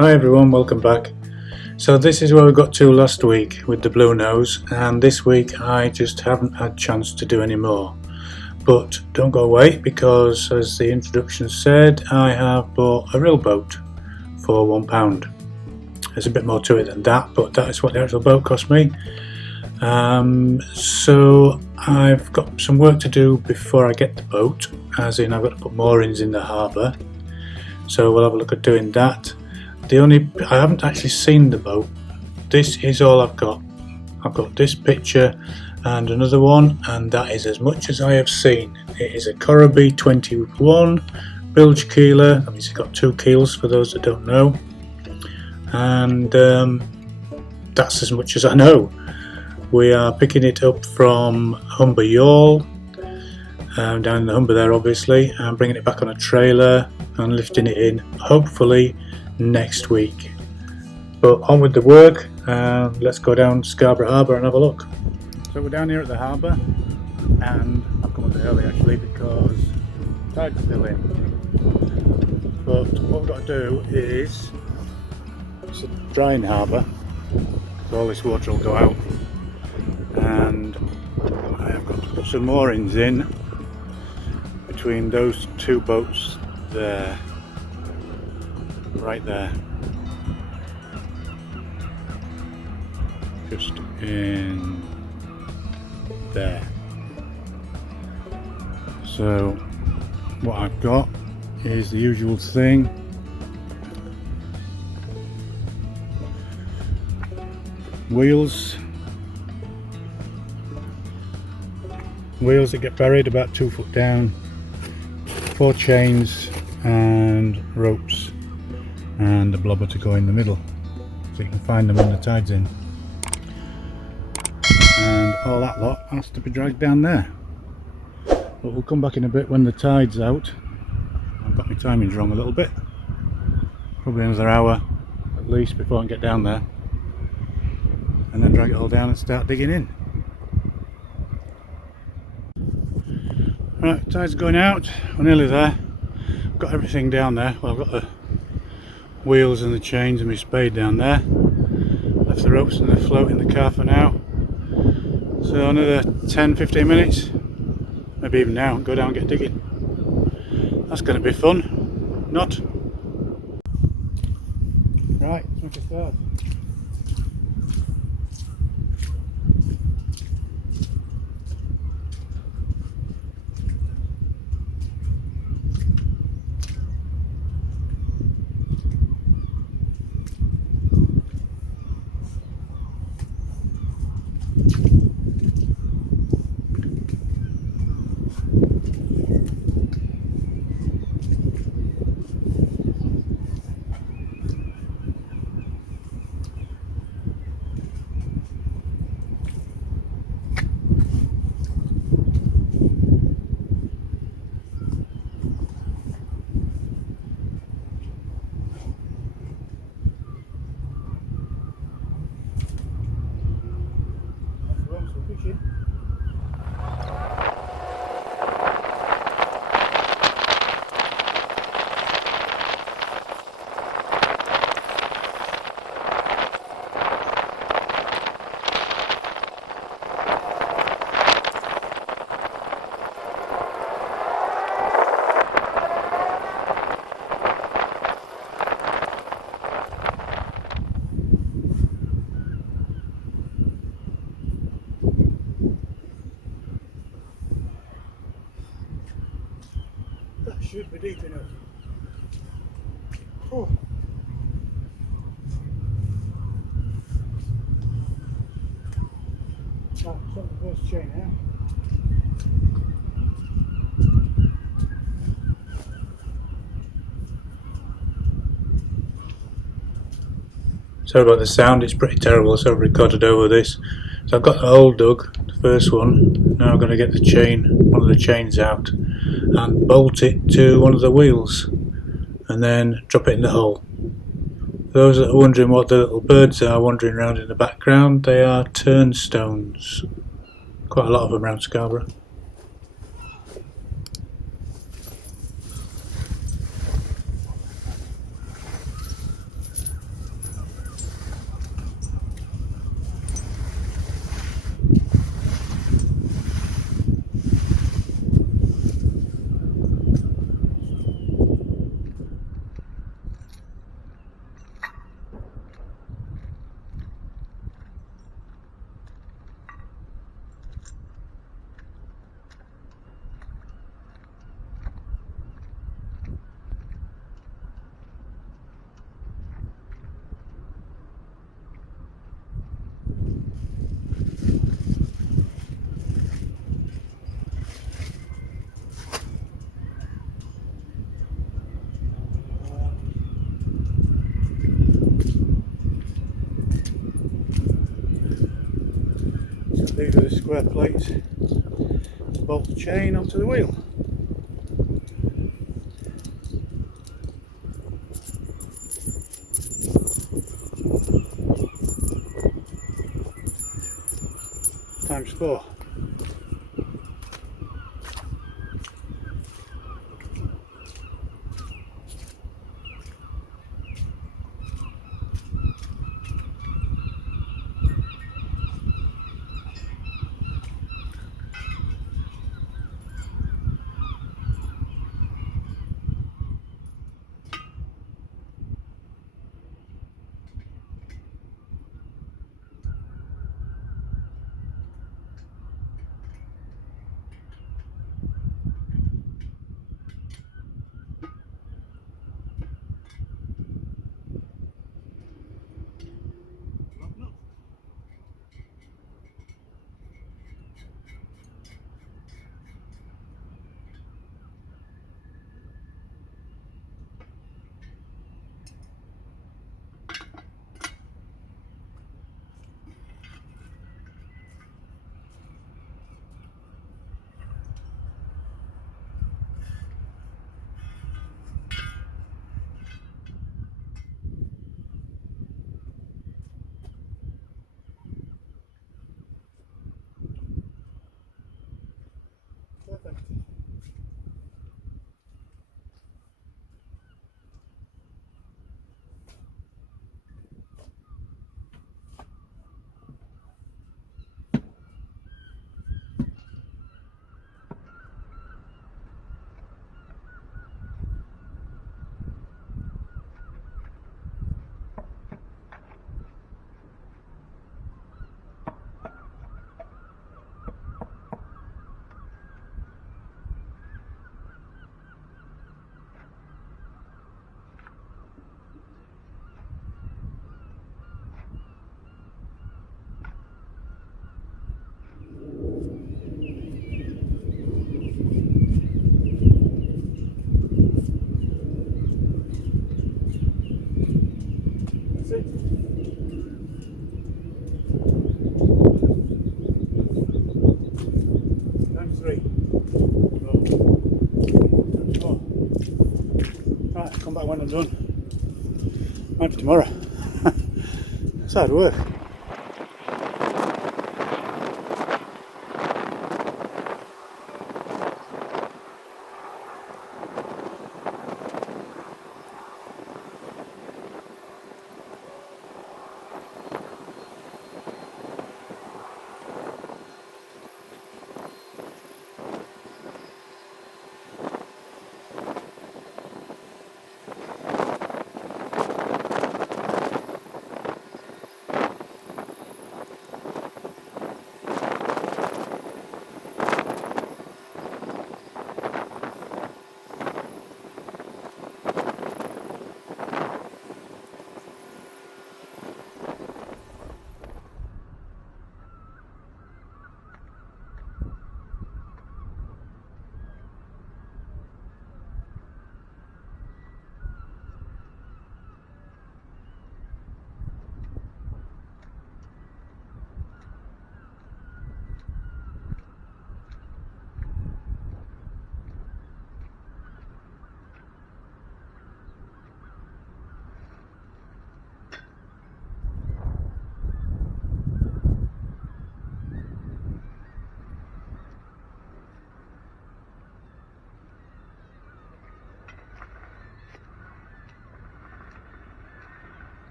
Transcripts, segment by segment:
Hi everyone, welcome back. So this is where we got to last week with the Bluenose, and this week I just haven't had a chance to do any more. But don't go away, because as the introduction said, I have bought a real boat for £1. There's a bit more to it than that, but that is what the actual boat cost me. So I've got some work to do before I get the boat, as in I've got to put moorings in the harbour. So we'll have a look at doing that. I haven't actually seen the boat. This is all I've got. I've got this picture and another one, and that is as much as I have seen. It is a Corribee 21 bilge keeler. That means it's got 2 keels for those that don't know, and that's as much as I know. We are picking it up from Humber Yawl, down in the Humber there obviously, and bringing it back on a trailer and lifting it in hopefully next week. But on with the work, let's go down Scarborough Harbour and have a look. So we're down here at the harbour, and I've come a bit early actually because the tide's still in. But what we've got to do is, it's a drying harbour, so all this water will go out, and I have got to put some moorings in between those 2 boats there. Right there, just in there. So what I've got is the usual thing. Wheels that get buried about 2 foot down, 4 chains and ropes, and a blobber to go in the middle so you can find them when the tide's in, and all that lot has to be dragged down there. But we'll come back in a bit when the tide's out. I've got my timings wrong a little bit, probably another hour at least before I can get down there, and then drag it all down and start digging in. Right, tide's going out, we're nearly there. I've got everything down there. Well, I've got the wheels and the chains and my spade down there. Left the ropes and the float in the car for now. So another 10-15 minutes, maybe even now, go down and get digging. That's going to be fun. Not. Right, let's make a start. Should be deep enough. Oh. Right, start the first chain now. Sorry about the sound, it's pretty terrible, so I've recorded over this. So I've got the hole dug, the first one. Now I'm going to get the chain, one of the chains out, and bolt it to one of the wheels, and then drop it in the hole. For those that are wondering what the little birds are wandering around in the background, they are turnstones. Quite a lot of them around Scarborough. These are the square plates to bolt the chain onto the wheel. Times 4. Perfect. That's it. Times 3. Oh. Right, come back when I'm done. Might be tomorrow. It's hard work.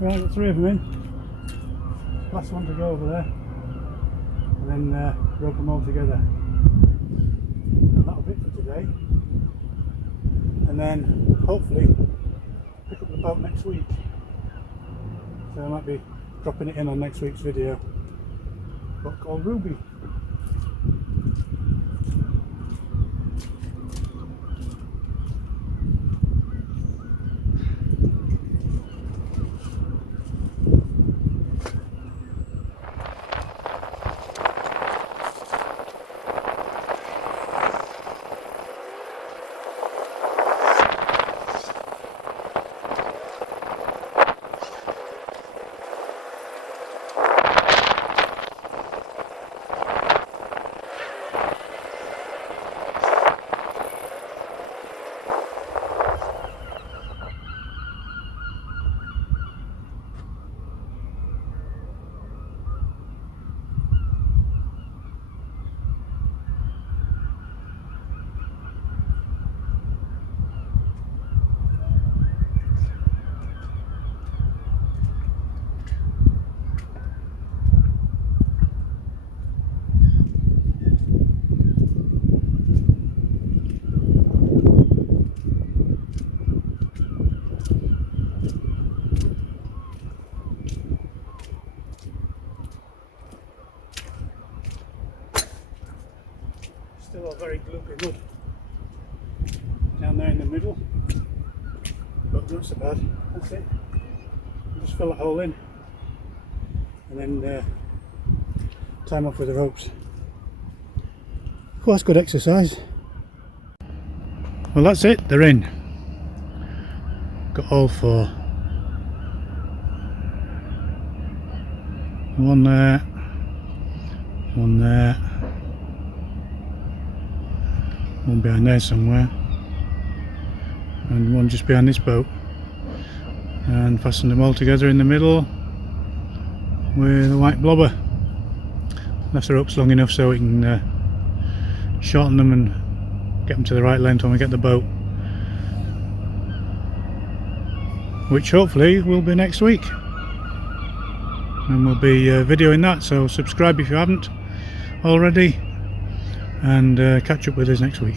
Right, got 3 of them in. Last one to go over there, and then rope them all together. And that'll be it for today. And then hopefully pick up the boat next week. So I might be dropping it in on next week's video. Boat called Ruby. Still a very gloopy mud down there in the middle, but not so bad. That's it. Just fill that hole in and then tie them off with the ropes. Well, that's good exercise. Well, that's it, they're in. Got all 4. One there, one there, one behind there somewhere, and one just behind this boat, and fasten them all together in the middle with a white blobber. Left the ropes long enough so we can shorten them and get them to the right length when we get the boat, which hopefully will be next week, and we'll be videoing that, so subscribe if you haven't already, and catch up with us next week.